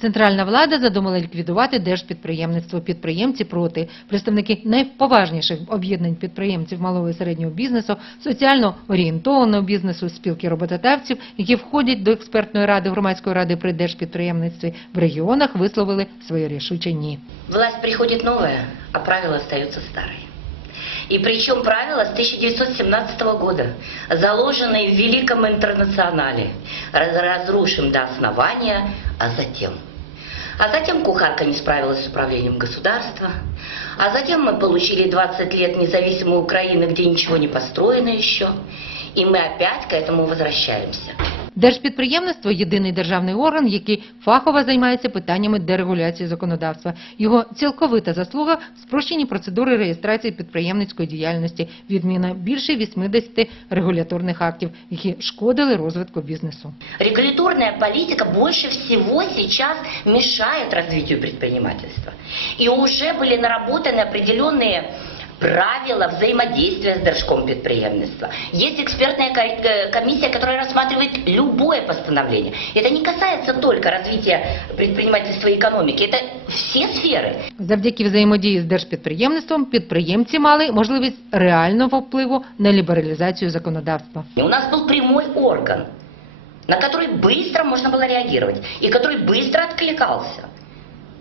Центральна влада задумала ліквідувати держпідприємництво. Підприємці проти. Представники найповажніших об'єднань підприємців малого і середнього бізнесу, соціально орієнтованого бізнесу, спілки роботодавців, які входять до експертної ради громадської ради при держпідприємництві в регіонах, висловили своє рішуче ні. Власть приходит новая, а правила остаются старые. И причем правила с 1917 года, заложенные в великом интернационале. Раз- Разрушим до основания, а затем. А затем кухарка не справилась с управлением государства. А затем мы получили 20 лет независимой Украины, где ничего не построено еще. И мы опять к этому возвращаемся. Держпідприємництво – єдиний державний орган, який фахово займається питаннями дерегуляції законодавства. Його цілковита заслуга – спрощені процедури реєстрації підприємницької діяльності, відміна більше 80 регуляторних актів, які шкодили розвитку бізнесу. Регуляторная политика больше всего сейчас мешает развитию предпринимательства. И уже были наработаны определенные правила взаимодействия с Держком предприемництва. Есть экспертная ко- э, комиссия, которая рассматривает любое постановление. Это не касается только развития предпринимательства и экономики, это все сферы. Завдяки взаємодії з держпідприємництвом підприємці мали можливість реального впливу на лібералізацію законодавства. И у нас был прямой орган, на который быстро можно было реагировать и который быстро откликался.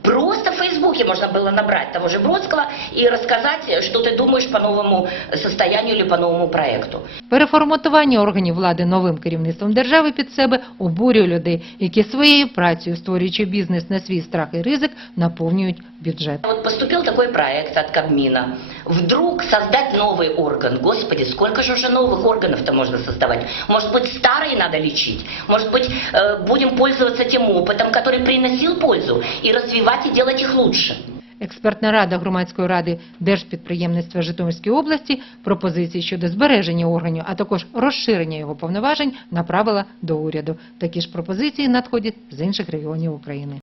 Просто в Фейсбуке можно было набрать того же Бродского и рассказать, что ты думаешь по новому состоянию или по новому проекту. Переформатування органів влади новим керівництвом держави під себе обурює людей, які своєю працею, створюючи бізнес на свій страх і ризик, наповнюють бюджет. Вот поступил такой проект от Кабмина. Вдруг создать новый орган. Господи, сколько же уже новых органов-то можно создавать? Может быть, старые надо лечить? Может быть, э, будем пользоваться тем опытом, который приносил пользу, и развивать и делать их лучше? Експертна рада громадської ради держпідприємництва Житомирської області пропозиції щодо збереження органів, а також розширення його повноважень направила до уряду. Такі ж пропозиції надходять з інших регіонів України.